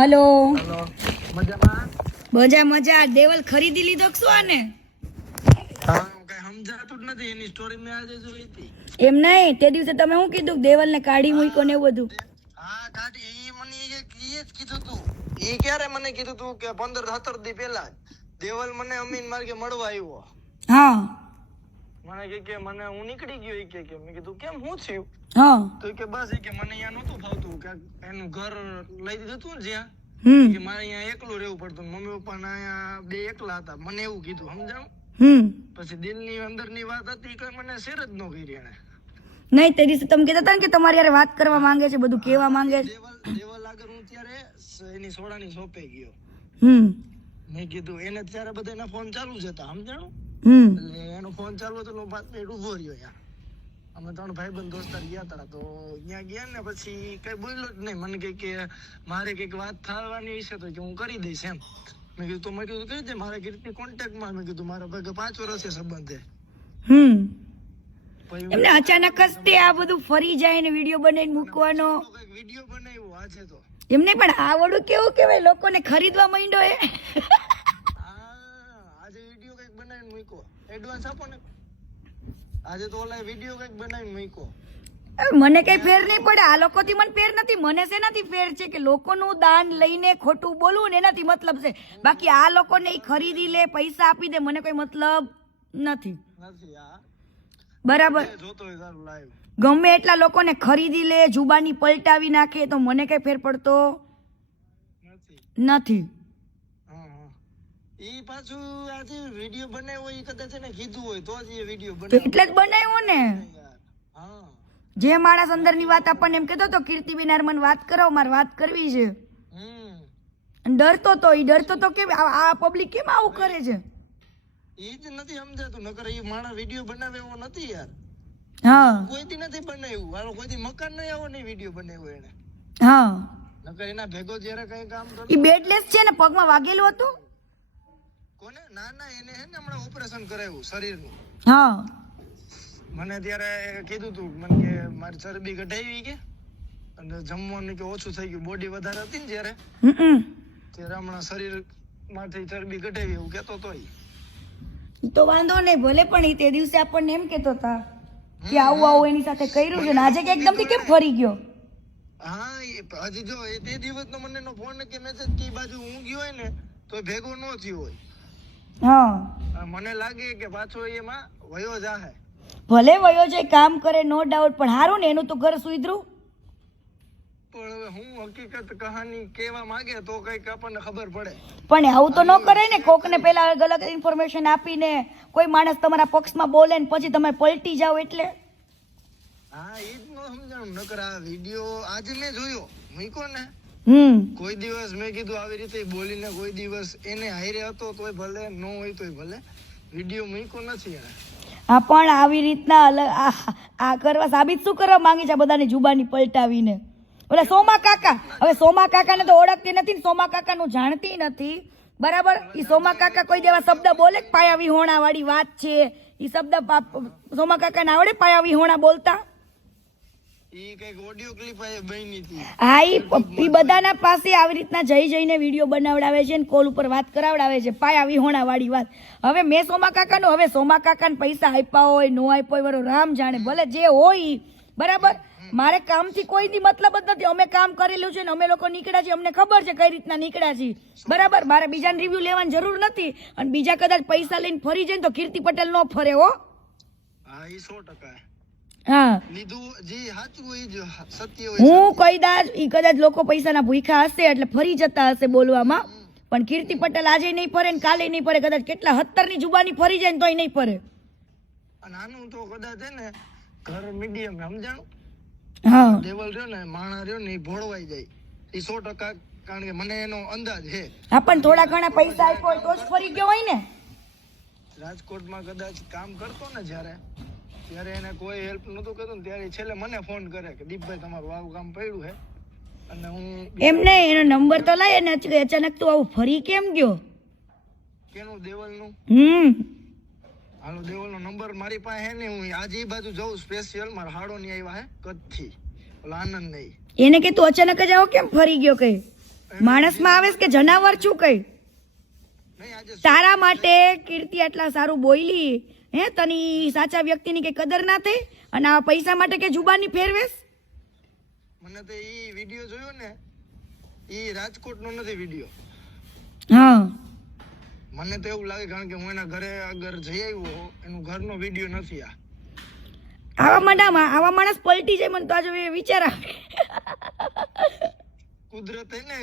Hello hello मजाમાં मजा मजा देवल खरीदी લીધો કે શું આને હા કઈ સમજાતું જ નથી એની સ્ટોરી મેં આજે જોઈ હતી એમ નહીં તે દિવસે તમે શું કીધું દેવલ ને કાઢી મૂક્યો ને એવું બધું હા કાઢી ઈ મને એ જ કીધું તું ઈ ક્યારે મને કીધું તું કે 15-17 દી પહેલા દેવલ મને અમીન માર્ગે મળવા આવ્યો હા મને કે મને હું નીકળી ગયો ઈ કે મેં કીધું કેમ હું થયું હા તો કે બસ ઈ કે મને અહીંયા નહોતું ફાવતું કે એનું ઘર લઈ દીધું તું ને જ્યાં કે મારે અહીંયા એકલું રહેવું પડતું મમ્મી પપ્પા ના અહીંયા બે એકલા હતા મને એવું કીધું સમજાણું પછી દિલની અંદરની વાત હતી કે મને શેર જ ન કરી એને નહીં તે દિવસે તમે કહેતા હતા ને કે તમારી યાર વાત કરવા માંગે છે બધું કહેવા માંગે છે દેવલ આગળ હું ત્યારે એની સોડાની શોપે ગયો મેં કીધું એને ત્યારે બધાના ફોન ચાલુ જ હતા સમજાણું એટલે એનો ફોન ચાલુ હતો એટલે 5 મિનિટ ઉભો રહ્યો ત્યાં અમે 3 ભાઈબંધ દોસ્તાર ગયા હતા તો ત્યાં ગયા ને પછી કઈ બોલ્યો જ નહીં મને કે મારે કઈક વાત થવાની છે તો કે હું કરી દઈશ એમ મેં કીધું તો મેં કીધું કહી દે મારા કીર્તિ કોન્ટેક્ટમાં મેં કીધું મારા ભાગે 5 વર્ષે સંબંધ છે એમને અચાનક જ તે આ બધું ફરી જાય ને વિડિયો બનાવીને મૂકવાનો વિડિયો બનાવ્યો આજે તો એમને પણ આ વડું કેવું કેવાય લોકોને ખરીદવા માંડ્યો એ આજે વિડિયો કઈક બનાવીને મૂક્યો એડવાન્સ આપો ને આજે તો ઓલા વિડિયો કઈક બનાવીને મૂક્યો મને કઈ ફેર નહીં પડે આ લોકોથી મને ફેર નથી મને શેનાથી ફેર છે કે લોકોનું દાન લઈને ખોટું બોલવું ને એનાથી મતલબ છે બાકી આ લોકોને ઈ ખરીદી લે પૈસા આપી દે મને કોઈ મતલબ નથી બરાબર ગમે એટલા લોકોને ખરીદી લે જુબાની પલટાવી નાખે તો મને કઈ ફેર પડતો નથી ઈ પાછું આજે વિડિયો બનાવ્યો ઈ કદાચ એને કીધું હોય તો જ એ વિડિયો બનાવ્યો એટલે જ બનાવ્યો ને જે માણસ અંદરની વાત આપણને એમ કહેતો તો કીર્તિબેન યાર મને વાત કરો મારે વાત કરવી છે ડરતો તો કેમ આ પબ્લિક કેમ આવું કરે છે ઈ જ નથી સમજાતું નકર ઈ માણસ વિડિયો બનાવે એવો નથી યાર હા કોઈથી નથી બનાવ્યું આનો કોઈથી મકાન નહીં આવો નહીં વિડિયો બનાવ્યો એને હા નકર એના ભેગો જ્યારે કઈ કામ કરતો ઈ બેડલેસ છે ને પગમાં વાગેલું હતું કોને ના એને હે ને હમણાં ઓપરેશન કરાવ્યું શરીરનું હા મને ત્યારે કીધું તું મને કે મારી ચરબી ઘટાવી કે અને જમવાનું કે ઓછું થઈ ગયું બોડી વધારે હતી ને જ્યારે હમણાં શરીર માંથી ચરબી ઘટાવી એવું કેતો તો તો વાંધો નહીં ભલે પણ ઈ તે દિવસે આપણને એમ કેતો હતા કે આવું એની સાથે કર્યું છે ને આજે કે એકદમ થી કેમ ફરી ગયો હા હજી જો એ તે દિવસનો મને નો ફોન કે મેસેજ કે બાજુ હું ગયો હોય ને તો ભેગો ન થયો હોય હા મને લાગે કે પાછો એમાં વયો જાહે ભલે વયો જાય કામ કરે નો ડાઉટ પણ હારું ને એનું તો ઘર સુધરું પણ હવે હું હકીકત કહાની કહેવા માંગે તો કઈક આપણને ખબર પડે પણ આવું તો ન કરે ને કોકને પેલા ગલત ઇન્ફોર્મેશન આપીને કોઈ માણસ તમારા પક્ષમાં બોલે ને પછી તમે પલટી જાઓ એટલે હા એ જ ન સમજાણું નકર આ વિડિયો આજે મેં જોયો મૂક્યો ને કોઈ દિવસ મેં કીધું આવી રીતે બોલીને કોઈ દિવસ એને હારે હતો તોય ભલે ન હોય તોય ભલે વિડિયો મૂક્યો નથી એને હા પણ આવી રીતના અલગ આ કરવા સાબિત શું કરવા માંગે છે બધાની જુબાની પલટાવીને ઓલા સોમા કાકા હવે સોમા કાકાને તો ઓળખતી નથી ને સોમા કાકાનું જાણતી નથી બરાબર ઈ સોમા કાકા કોઈ દેવા શબ્દ બોલે પાયા વિહોણા વાળી વાત છે ઈ શબ્દ સોમા કાકાને આવડે પાયા વિહોણા બોલતા ઈ કઈક ઓડિયો ક્લિપ આ બની હતી હા ઈ બધાના પાસે આવી રીતના જઈને વિડીયો બનાવડાવે છે ને કોલ ઉપર વાત કરાવડાવે છે પાયા વિહોણા વાળી વાત હવે મેં સોમા કાકાને પૈસા આપ્યા હોય નો આપ્યા હોય બરો રામ જાણે ભલે જે હોય બરાબર મારે કામથી કોઈ દી મતલબ જ નથી અમે કામ કરેલું છે ને અમે લોકો નીકળ્યા છીએ અમને ખબર છે કઈ રીતના નીકળ્યા છીએ બરાબર મારે બીજાને રિવ્યુ લેવાની જરૂર નથી અને બીજા કદાચ પૈસા લઈને ફરી જાય ને તો કીર્તિ પટેલ નો ફરે હો હા ઈ 100% હા લીધું જે સાચું હોય જ સત્ય હોય હું કદાચ લોકો પૈસાના ભૂખા હશે એટલે ફરી જતા હશે બોલવામાં પણ કીર્તિ પટેલ આજે નહીં ફરે ને કાલે નહીં ફરે કદાચ કેટલા 17 ની જુબાની ફરી જાય ને તોય નહીં ફરે અને આનું તો કદાચ હે ને ઘર મીડિયમ સમજાણું હા લેવલ રહ્યો ને માણા રહ્યો ને ભોળવાઈ જાય એ 100% કારણ કે મને એનો અંદાજ છે હા પણ થોડા ઘણા પૈસા આપ્યો હોય તો જ ફરી ગયો હોય ને રાજકોટમાં કદાચ કામ કરતો ને જ્યારે એને કોઈ હેલ્પ નતું કરતું ને ત્યારે છેલ્લે મને ફોન કરે કે દીપભાઈ તમારું આવું કામ પડ્યું છે અને હું એમ નહીં એનો નંબર તો લાય ને અચાનક તું આવું ફરી કેમ ગયો કેનું દેવલનું હાલો દેવલનો નંબર મારી પાસે હે ને હું આજે એ બાજુ જઉં સ્પેશિયલ મારા હાડો ની આવ્યા હે કચ્છથી ઓલા આનંદ નહીં એને કે તું અચાનક જ આવો કેમ ફરી ગયો કઈ માણસમાં આવેસ કે જનાવર છું કઈ? નહીં આજે તારા માટે કીર્તિ આટલા સારું બોલી, હે તની સાચા વ્યક્તિની કે કદર ના થઈ અને આ પૈસા માટે કે જુબાની ફેરવેશ? મને તો ઈ વિડિયો જોયો ને, ઈ રાજકોટનો નથી વિડિયો. હા મને તો એવું લાગે કારણ કે હું એના ઘરે અગર જઈ આવ્યો, એનું ઘરનો વિડિયો નથી આ. આવા માણસ પલટી જાય મને તો આજે વિચાર આવે. કુદરત હે ને,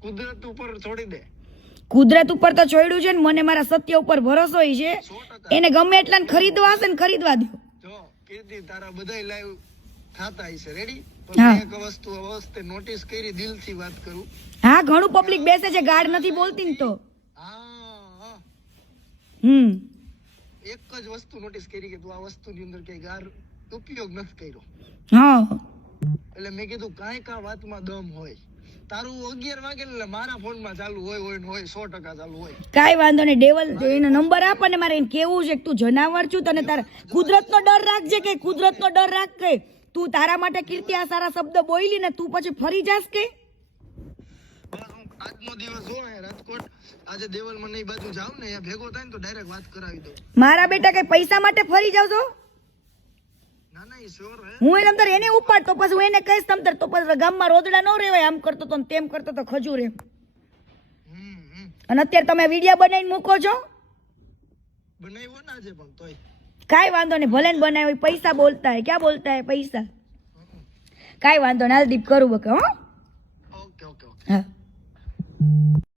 કુદરત ઉપર છોડી દે. કુદરત ઉપર તો છોડ્યું છે ને, મને મારા સત્ય ઉપર ભરોસો છે. 100% એને ગમે એટલાને ખરીદવા હશે ને ખરીદવા દો. જો કીર્તિ તારા બધાય લાઈવ થાતા હશે, રેડી? હા. પણ એક વસ્તુ અવસ્તે નોટિસ કરી, દિલથી વાત કરું. હા ઘણું પબ્લિક બેસે છે, ગાઢ નથી બોલતી ને તો. હા એક જ વસ્તુ નોટિસ કરી કે તું આ વસ્તુની અંદર કઈ ગાર ઉપયોગ નથી કર્યો. હા એટલે મેં કીધું કાંઈ વાતમાં દમ હોય. તારું 11 વાગે એટલે મારા ફોનમાં ચાલુ હોય ને હોય 100% ચાલુ હોય. કાઈ વાંધો નહીં, ડેવલ એનો નંબર આપ અને મારે એને કેવું છે કે તું જનાવર છું, તને તારા કુદરતનો ડર રાખજે કે કુદરતનો ડર રાખ કે તું તારા માટે કીર્તિ આ સારા શબ્દ બોલી ને તું પછી ફરી જાસ કે? બસ હું આજનો દિવસ જો અહીંયા રાજકોટ, આજે દેવલ મને એ બાજુ જાવ ને અહીંયા ભેગો થાય ને તો ડાયરેક્ટ વાત કરાવી દઉં. મારા બેટા કઈ પૈસા માટે ફરી જાવ છો? ના ના, એ શ્યોર હે. હું એને તમતાર એને ઉપાડ તો પછી હું એને કહીશ તમતાર તો પછી ગામમાં રોદડા ન રહેવાય, આમ કરતો તો ને તેમ કરતો તો ખજૂર એમ. અને અત્યારે તમે વિડીયો બનાવીને મૂકો છો, બનાવ્યો ને આજે પણ તોય કાઈ વાંધો નહીં, ભલે ને બનાવ્યો, પૈસા બોલતા હે, ક્યાં બોલતા હે પૈસા. કાઈ વાંધો નહીં, હાલ દીપ કરું બકે. હો ઓકે ઓકે ઓકે. હા.